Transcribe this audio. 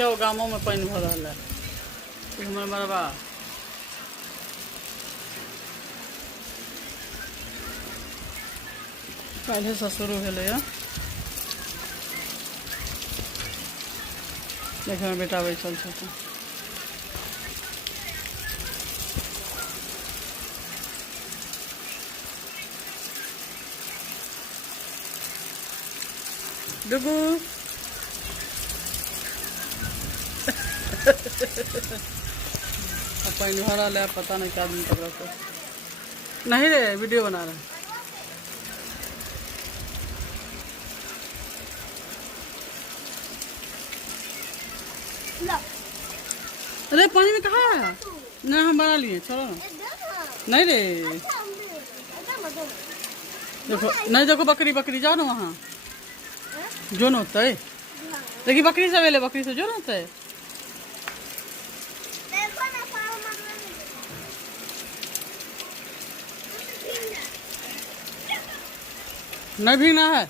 देखियो गामों में पानी भर रहा है हमर मरबा काल्हि से शुरू भेलै है। देखिए बेटा बैठल छै डुगू पानी भरा ले पता नहीं क्या आदमी पकड़ा को नहीं रे वीडियो बना रहे अरे पानी में कहा है ना हम बना लिए छोड़ो नहीं रे देखो नहीं देखो बकरी बकरी जाओ ना वहाँ जो न होता है देखिए बकरी से वेले बकरी से जो न होता है नहीं भीगना है।